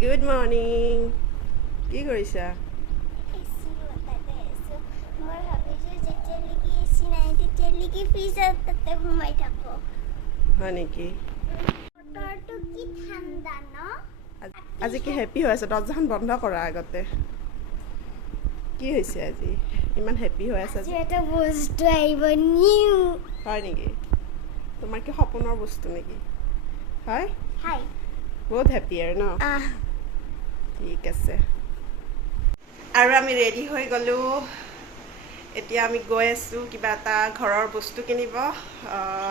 Good morning. কি কৰিছা? মই ভাবিছোঁ যেতিয়ালৈকে এচি নাই তেতিয়ালৈকে ফ্ৰিজত তাতে সোমাই থাকো। হয় নেকি? বতৰটো কি ঠাণ্ডা ন? আজি কি হেপী হৈ আছে? দৰ্জাখন বন্ধ কৰা আগতে। কি হৈছে আজি? ইমান হেপী হৈ আছে আজি যে? এটা বস্তু আহিব নিউ। হয় নেকি? তোমাৰ কি সপোনৰ বস্তু নেকি? হয়? হাই। বহুত হেপী আৰু ন? ঠিক আছে। আৰু আমি ৰেডি হৈ গ'লোঁ। এতিয়া আমি গৈ আছোঁ কিবা এটা ঘৰৰ বস্তু কিনিব।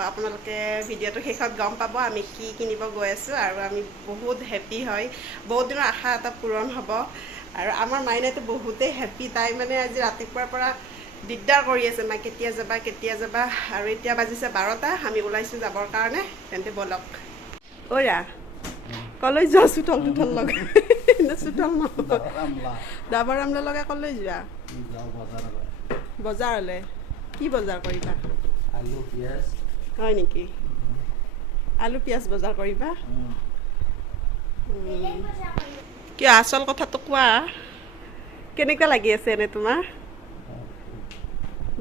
আপোনালোকে ভিডিঅ'টো শেষত গম পাব আমি কি কিনিব গৈ আছোঁ আৰু আমি বহুত হেপী হয়। বহুত দিনৰ আশা এটা পূৰণ হ'ব আৰু আমাৰ মাইনাইতো বহুতেই হেপী। তাই মানে আজি ৰাতিপুৱাৰ পৰা দিগদাৰ কৰি আছে, মা কেতিয়া যাবা আৰু এতিয়া বাজিছে 12টা। আমি ওলাইছোঁ যাবৰ কাৰণে। তেন্তে ব'লক। অ'ৰা কলৈ যোৱা চোতল তোতল লগাই চোতল নহয় ডাবৰ আমলা লগাই কলৈ যোৱা? বজাৰলৈ? কি বজাৰ কৰিবা? আলু পিঁয়াজ। হয় নেকি? আলু পিঁয়াজ বজাৰ কৰিবা? কিয় আচল কথাটো কোৱা। কেনেকুৱা লাগি আছে এনে তোমাৰ?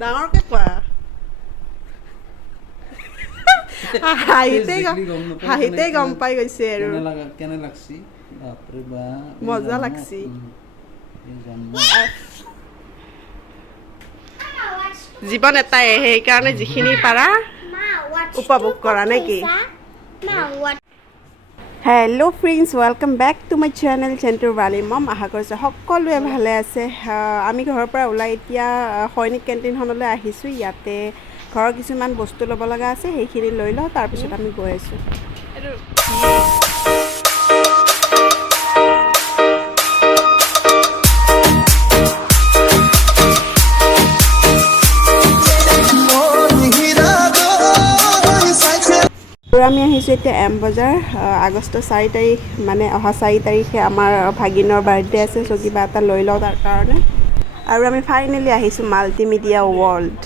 ডাঙৰকৈ কোৱা। হাঁহিতেই গম পাই গৈছে আৰু কেনে লাগছি? বাপৰে বাপ, মজা লাগছি। জীৱন এটাই, সেইকাৰণে যিখিনি পাৰা উপভোগ কৰা নে কি? Hello' friends, welcome back to my channel চেণ্টুৰ বালি মম। আশা কৰিছোঁ সকলোৱে ভালে আছে। আমি ঘৰৰ পৰা ওলাই এতিয়া সৈনিক কেণ্টিনখনলৈ আহিছোঁ। ইয়াতে ঘৰৰ কিছুমান বস্তু ল'ব লগা আছে, সেইখিনি লৈ লওঁ, তাৰপিছত আমি গৈ আছোঁ। আৰু আমি আহিছোঁ এতিয়া এম বজাৰ। আগষ্ট 4 তাৰিখ মানে অহা 4 তাৰিখে আমাৰ ভাগিনৰ বাৰ্থডে আছে, চ' কিবা এটা লৈ লওঁ তাৰ কাৰণে। আৰু আমি ফাইনেলি আহিছোঁ মাল্টিমিডিয়া ৱৰ্ল্ড।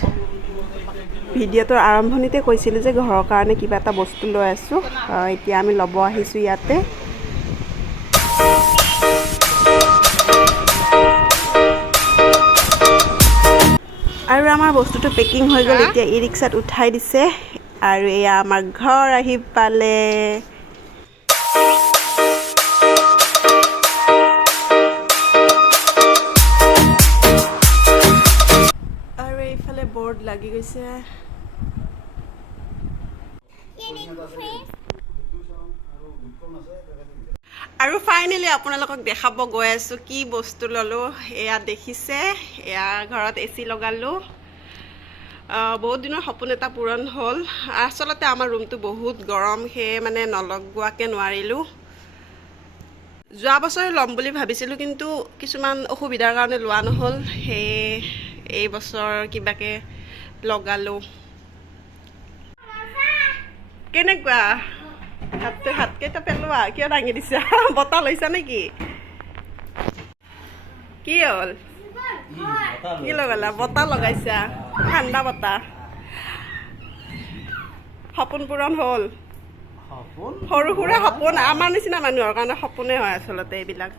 ভিডিঅ'টোৰ আৰম্ভণিতে কৈছিলোঁ যে ঘৰৰ কাৰণে কিবা এটা বস্তু লৈ আছোঁ। এতিয়া আমি ল'ব আহিছোঁ ইয়াতে। আৰু আমাৰ বস্তুটো পেকিং হৈ গ'ল, এতিয়া ই ৰিক্সাত উঠাই দিছে আৰু এয়া আমাৰ ঘৰ আহি পালে। আৰু এইফালে বৰ্ড লাগি গৈছে। আৰু ফাইনেলি আপোনালোকক দেখাব গৈ আছোঁ কি বস্তু ল'লোঁ। এয়া দেখিছে, এয়া ঘৰত এচি লগালোঁ। বহুত দিনৰ সপোন এটা পূৰণ হ'ল। আচলতে আমাৰ ৰুমটো বহুত গৰম, সেয়ে মানে নলগোৱাকৈ নোৱাৰিলোঁ। যোৱা বছৰে ল'ম বুলি ভাবিছিলোঁ, কিন্তু কিছুমান অসুবিধাৰ কাৰণে লোৱা নহ'ল। সেয়ে এই বছৰ কিবাকৈ লগালোঁ। কেনেকুৱা? হাতকেইটা পেলোৱা। কিয় দাঙি দিছা? বতাহ লৈছা নেকি? কি হ'ল? কি লগালা? বতাহ লগাইছা? ঠাণ্ডা বতাহ। সপোন পূৰণ হ'ল? সৰু সুৰা সপোন, আমাৰ নিচিনা মানুহৰ কাৰণে সপোনে হয় আচলতে এইবিলাক।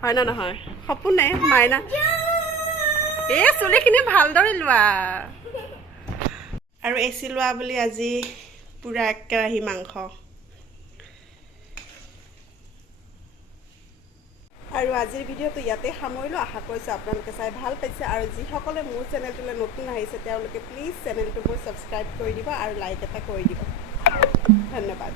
হয় নে নহয়? সপোনে মাইনা। এই চুলিখিনি ভালদৰে লোৱা। আৰু এচি লোৱা বুলি আজি পূৰা একেৰাহি মাংস। আৰু আজিৰ ভিডিঅ'টো ইয়াতে সামৰিলোঁ। আশা কৰিছোঁ আপোনালোকে চাই ভাল পাইছে। আৰু যিসকলে মোৰ চেনেলটোলৈ নতুন আহিছে তেওঁলোকে প্লিজ চেনেলটো মোৰ ছাবস্ক্ৰাইব কৰি দিব আৰু লাইক এটা কৰি দিব। ধন্যবাদ।